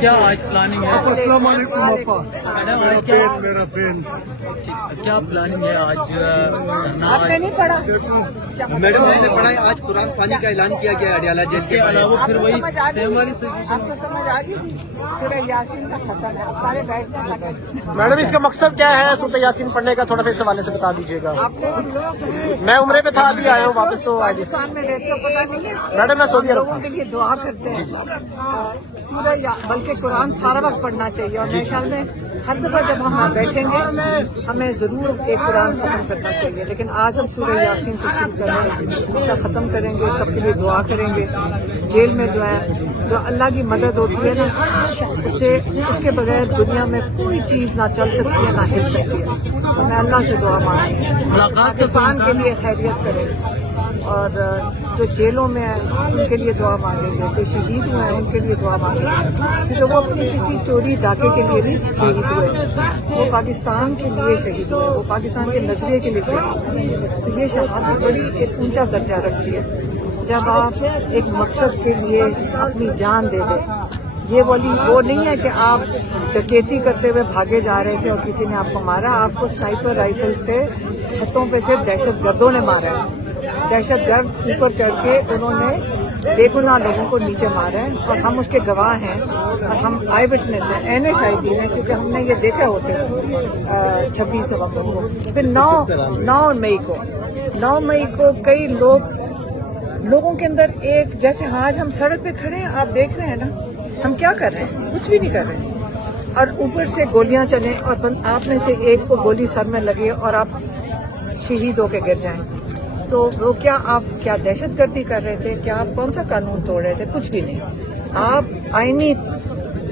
کیا آج پلاننگ ہے؟ السلام علیکم اپا. میڈم آج کیا میرا بہن کیا پلاننگ ہے آج؟ آپ نے نہیں پڑھا؟ میڈم ہم نے پڑھا ہے آج قرآن خوانی کا اعلان کیا گیا اڈیالہ جیل اس کے علاوہ پھر وہی سیم والی آپ کو سمجھ آ گئی سورہ یاسین کا ختم ہے. اب سارے بیٹھنا. میڈم اس کا مقصد کیا ہے سورۃ یاسین پڑھنے کا؟ تھوڑا سا اس حوالے سے بتا دیجیے گا. آپ لوگ میں عمرے پہ تھا ابھی آیا ہوں واپس تو پاکستان میں رہتے ہو پتا نہیں ہے. میڈم میں سعودی عرب لوگوں کے لیے دعا کرتے ہیں سورہ بلکہ قرآن سارا وقت پڑھنا چاہیے. اور میرے خیال میں ہر دفعہ جب ہم بیٹھیں گے ہمیں ضرور ایک قرآن ختم کرنا چاہیے. لیکن آج ہم سورہ یاسین سے شروع کریں گے, اس کا ختم کریں گے, سب کے لیے دعا کریں گے. جیل میں جو ہے جو اللہ کی مدد ہوتی ہے نا اس کے بغیر دنیا میں کوئی چیز نہ چل سکتی ہے نہ ہل سکتی ہے. تو میں اللہ سے دعا مانگوں ملاقات پاکستان کے لیے خیریت کرے اور جو جیلوں میں ہیں ان کے لیے دعا مانگیں گے. جو شہید ہوئے ہیں ان کے لیے دعا مانگیں گے کیونکہ وہ اپنی کسی چوری ڈاکے کے لیے نہیں شہید ہوئے, وہ پاکستان کے لیے شہید ہوئے, وہ پاکستان کے نظریے کے لیے شہید ہوئے. تو یہ شہادت بڑی ایک اونچا درجہ رکھتی ہے جب آپ ایک مقصد کے لیے اپنی جان دے دیں. یہ وہ نہیں ہے کہ آپ ڈکیتی کرتے ہوئے بھاگے جا رہے تھے اور کسی نے آپ کو مارا. آپ کو سنائپر رائفل سے چھتوں پہ سے دہشت گردوں نے مارا ہے. دہشت گرد اوپر چڑھ کے انہوں نے بے گناہ لوگوں کو نیچے مارا ہے اور ہم اس کے گواہ ہیں اور ہم آئی وٹنس ہیں, عین شاہدین ہیں کیونکہ ہم نے یہ دیکھا ہوتے 26 نومبر کو. پھر 9 مئی کو کئی لوگوں کے اندر ایک جیسے آج ہم سڑک پہ کھڑے ہیں آپ دیکھ رہے ہیں نا ہم کیا کر رہے ہیں, کچھ بھی نہیں کر رہے ہیں اور اوپر سے گولیاں چلیں اور آپ میں سے ایک کو گولی سر میں لگے اور آپ شہید ہو کے گر جائیں. تو وہ آپ کیا دہشت گردی کر رہے تھے؟ کیا آپ کون سا قانون توڑ رہے تھے؟ کچھ بھی نہیں.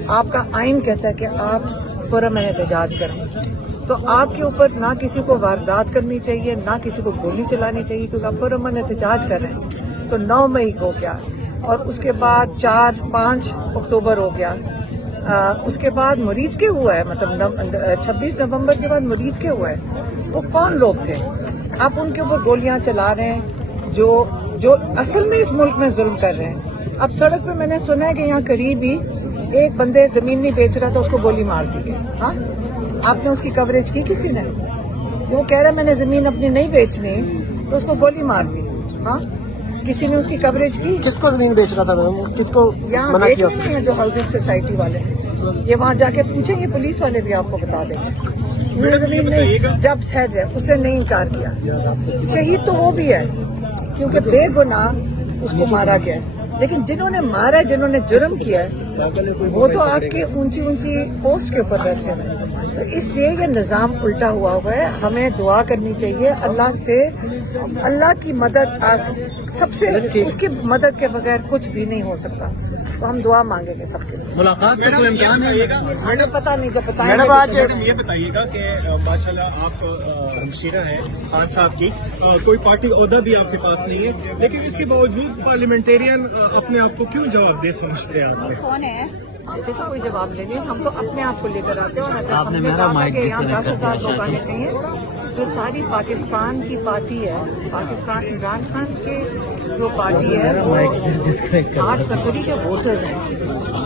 آپ کا آئین کہتا ہے کہ آپ پرامن احتجاج کریں. تو آپ کے اوپر نہ کسی کو واردات کرنی چاہیے نہ کسی کو گولی چلانی چاہیے کیونکہ آپ پرامن احتجاج کر رہے ہیں. تو 9 مئی کو کیا اور اس کے بعد 4-5 اکتوبر ہو گیا. اس کے بعد مرید کے ہوا ہے, مطلب 26 نومبر کے بعد مرید کے ہوا ہے. وہ کون لوگ تھے؟ آپ ان کے اوپر گولیاں چلا رہے ہیں جو اصل میں اس ملک میں ظلم کر رہے ہیں. اب سڑک پہ میں نے سنا ہے کہ یہاں قریب ہی ایک بندے زمین نہیں بیچ رہا تھا, اس کو گولی مار دی گئی. ہاں آپ نے اس کی کوریج کی کسی نے؟ وہ کہہ رہا ہے میں نے زمین اپنی نہیں بیچنی تو اس کو گولی مار دی. ہاں کسی نے اس کی کوریج کی؟ کس کو زمین بیچ رہا تھا؟ کس کو یہاں منع کیا؟ ہیں جو ہاؤسنگ سوسائٹی والے, یہ وہاں جا کے پوچھیں گے, پولیس والے بھی آپ کو بتا دیں گے. زمین نہیں, جب سیٹ ہے اس نے نہیں انکار کیا. شہید تو وہ بھی ہے کیونکہ بے گناہ اس کو مارا گیا ہے, لیکن جنہوں نے مارا ہے, جنہوں نے جرم کیا ہے وہ تو آپ کے اونچی پوسٹ کے اوپر بیٹھے ہیں. تو اس لیے یہ نظام الٹا ہوا ہے. ہمیں دعا کرنی چاہیے اللہ سے. اللہ کی مدد سب سے, اس کی مدد کے بغیر کچھ بھی نہیں ہو سکتا. تو ہم دعا مانگیں گے سب کے لیے. ملاقات کا کوئی امکان ہے؟ ہمیں پتہ نہیں, جب بتائیں میڈم آج یہ بتائیے گا کہ ماشاءاللہ آپ ہمشیرہ ہیں خان صاحب کی, کوئی پارٹی عہدہ بھی آپ کے پاس نہیں ہے, لیکن اس کے باوجود پارلیمنٹیرین اپنے آپ کو کیوں جواب دہ سمجھتے ہیں آپ؟ کون ہے؟ مجھے تو کوئی جواب نہیں, ہم تو اپنے آپ کو لے کر آتے ہیں. اور آپ نے میرا مائک یہاں 10,000 لوگ آنے چاہیے. جو ساری پاکستان کی پارٹی ہے, پاکستان عمران خان کے جو پارٹی ہے وہ 8 فروری کے ووٹرز ہیں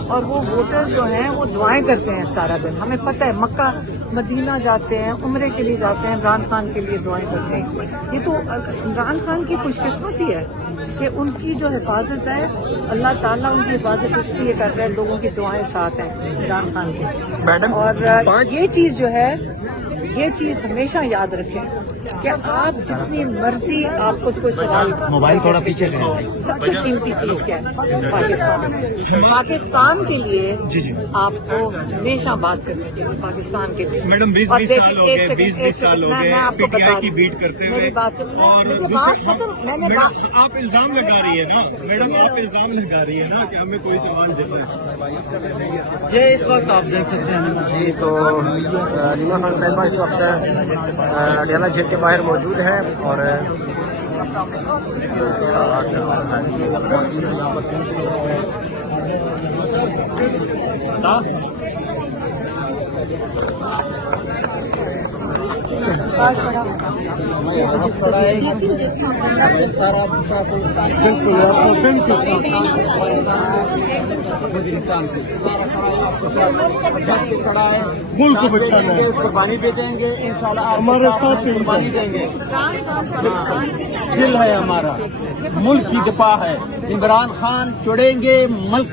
اور وہ ووٹرز جو ہیں وہ دعائیں کرتے ہیں سارا دن. ہمیں پتہ ہے مکہ مدینہ جاتے ہیں, عمرے کے لیے جاتے ہیں, عمران خان کے لیے دعائیں کرتے ہیں. یہ تو عمران خان کی خوش قسمتی ہے کہ ان کی جو حفاظت ہے اللہ تعالیٰ ان کی حفاظت اس لیے کر رہے ہیں, لوگوں کی دعائیں ساتھ ہیں عمران خان کے. میڈم اور یہ چیز جو ہے یہ چیز ہمیشہ یاد رکھیں کہ آپ جتنی مرضی آپ کو کوئی سوال, موبائل تھوڑا پیچھے لیں. سب سے قیمتی چیز کیا ہے؟ پاکستان کے لیے آپ کو ہمیشہ بات کرنی چاہیے. پاکستان کے لیے میڈم 20 سال ہو گئے, 20 سال ہو گئے میں آپ کو پی ٹی آئی کی بتا بیٹ کرتے ہوئے, میری بات اور میں نے آپ الزام لگا رہی ہے نا میڈم, آپ الزام لگا رہی ہے نا کہ ہمیں کوئی سوال دیتا ہے. یہ اس وقت آپ دیکھ سکتے ہیں جی, تو علیمہ خان صاحبہ اس وقت اڈیالہ جیل کے باہر موجود ہیں اور ملک کو بچانا ہے، قربانی بھی دیں گے انشاءاللہ، ہمارے ساتھ قربانی دیں گے. دل ہے ہمارا، ملک کی دفاع ہے. عمران خان چھوڑیں گے، ملک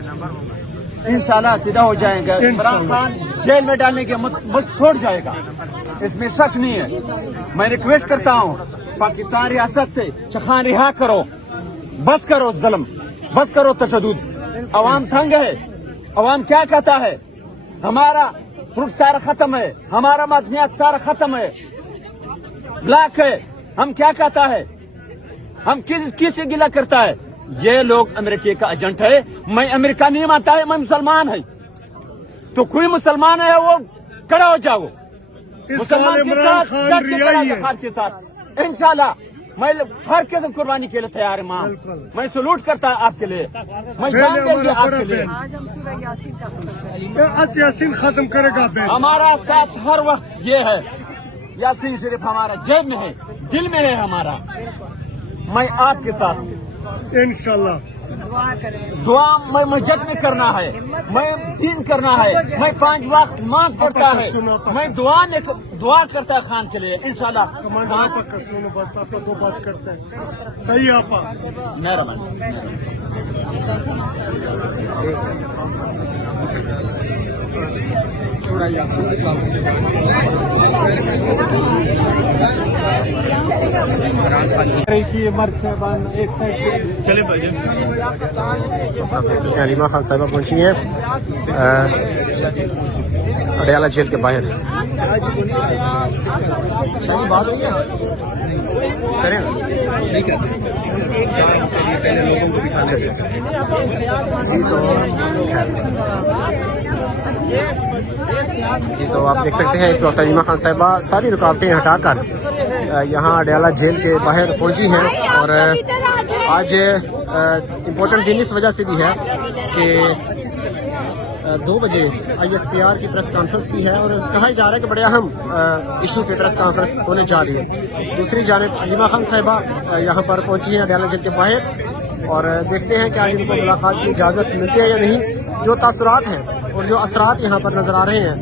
انشاءاللہ سیدھا ہو جائے گا. عمران خان جیل میں ڈالنے کے ملک چھوڑ جائے گا، اس میں شک نہیں ہے. میں ریکویسٹ کرتا ہوں پاکستان ریاست سے چخان رہا کرو، بس کرو ظلم، بس کرو تشدد. عوام تنگ ہے. عوام کیا کہتا ہے؟ ہمارا فروٹ سارا ختم ہے، ہمارا معدنیات سارا ختم ہے، بلاک ہے. ہم کیا کہتا ہے؟ ہم کس سے گلہ کرتا ہے؟ یہ لوگ امریکہ کا ایجنٹ ہے. میں امریکہ نہیں مانتا ہے، میں مسلمان ہے. تو کوئی مسلمان ہے وہ کھڑا ہو جاؤ، مسلمان کے ساتھ ڈٹ کے کھڑا ہو ہر کے ساتھ. انشاءاللہ میں ہر قسم قربانی کے لیے تیار ہوں. میں سلوٹ کرتا ہوں آپ کے لیے، میں جان دیں گے آپ کے لیے. آج ہم سورہ یاسین کا یاسین ختم کرے گا. ہمارا ساتھ ہر وقت یہ ہے. یاسین شریف ہمارا جیب میں ہے، دل میں ہے ہمارا. میں آپ کے ساتھ انشاءاللہ دعا کریں. دعا میں مسجد میں کرنا ہے، میں دین کرنا ہے. میں 5 وقت نماز پڑھتا ہے. میں دعا کرتا ہے خان کے لیے. انشاءاللہ بس آپ دو بات کرتے ہیں. صحیح آپ مہربانی. علیمہ خان صاحبہ پہنچی ہیں اڈیالہ جیل کے باہر. کریں جی. تو آپ دیکھ سکتے ہیں اس وقت علیمہ خان صاحبہ ساری رکاوٹیں ہٹا کر یہاں اڈیالہ جیل کے باہر پہنچی ہیں. اور آج امپورٹنٹ دن اس وجہ سے بھی ہے کہ 2 بجے ISPR کی پریس کانفرنس بھی ہے اور کہا جا رہا ہے کہ بڑے اہم ایشو پہ پریس کانفرنس ہونے جا رہی ہے. دوسری جانب علیمہ خان صاحبہ یہاں پر پہنچی ہیں اڈیالہ جیل کے باہر اور دیکھتے ہیں کہ آج ان کو ملاقات کی اجازت ملتی ہے یا نہیں. جو تاثرات ہیں اور جو اثرات یہاں پر نظر آ رہے ہیں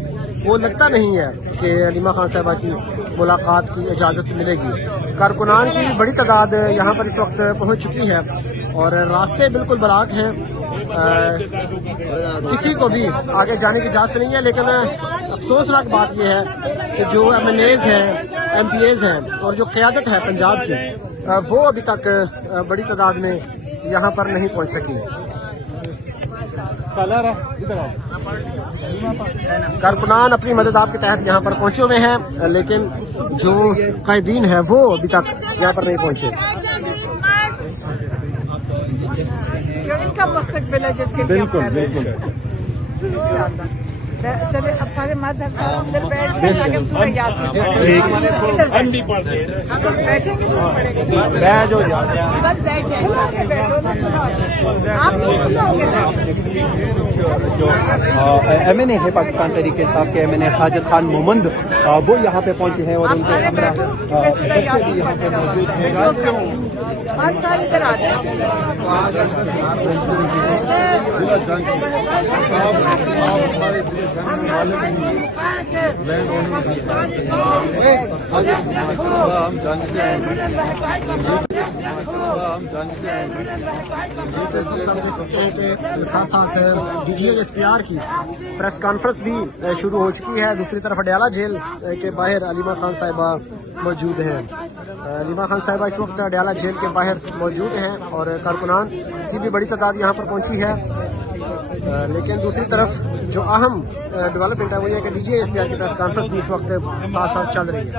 وہ لگتا نہیں ہے کہ علیمہ خان صاحبہ کی ملاقات کی اجازت ملے گی. کارکنان کی بڑی تعداد یہاں پر اس وقت پہنچ چکی ہے اور راستے بالکل بلاک ہیں. کسی کو بھی آگے جانے کی اجازت نہیں ہے. لیکن افسوسناک بات یہ ہے کہ جو MNAs ہیں، MPAs ہیں اور جو قیادت ہے پنجاب کی وہ ابھی تک بڑی تعداد میں یہاں پر نہیں پہنچ سکی. کارکنان اپنی مدد آپ کے تحت یہاں پر پہنچے ہوئے ہیں لیکن جو قائدین ہیں وہ ابھی تک یہاں پر نہیں پہنچے. ان کا مستقبل ہے جس کے بالکل بالکل. چلے اب سارے مرد اندر بیٹھ کے تاکہ ہم سورہ یاسین بیٹھیں گے تو پڑھیں گے. بس بیٹھیں سارے بیٹھو نا. آپ نہیں ہوگے نا. جو MNA ہے پاکستان تحریک انصاف کے MNA ساجد خان مومند وہ یہاں پہ پہنچے ہیں اور ان کے ہمراہ بچے بھی یہاں پہ موجود ہیں. آپ سارے ادھر آ جائیں. ساتھ ساتھ DGISPR کی پریس کانفرنس بھی شروع ہو چکی ہے. دوسری طرف اڈیالہ جیل کے باہر علیمہ خان صاحبہ موجود ہیں. علیمہ خان صاحبہ اس وقت اڈیالہ جیل کے باہر موجود ہیں اور کارکنان کی بھی بڑی تعداد یہاں پر پہنچی ہے. لیکن دوسری طرف جو اہم ڈیولپمنٹ ہے وہ یہ کہ DGISPR کی پریس کانفرنس بھی اس وقت ساتھ ساتھ چل رہی ہے.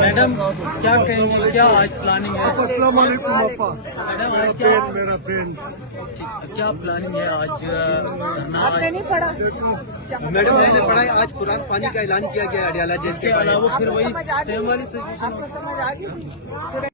میڈم کیا کہیں گے، کیا آج پلاننگ ہے؟ السلام علیکم اپا. میڈم آج میرا فرینڈ کیا پلاننگ ہے آج؟ آپ نے نہیں پڑھا. میڈم میں نے پڑھا ہے آج قرآن خوانی کا اعلان کیا گیا اڈیالہ جیل اس کے کے باہر. علاوہ پھر وہی سمجھ آ گئی؟ سیم والی آپ کو سمجھ آ گئی؟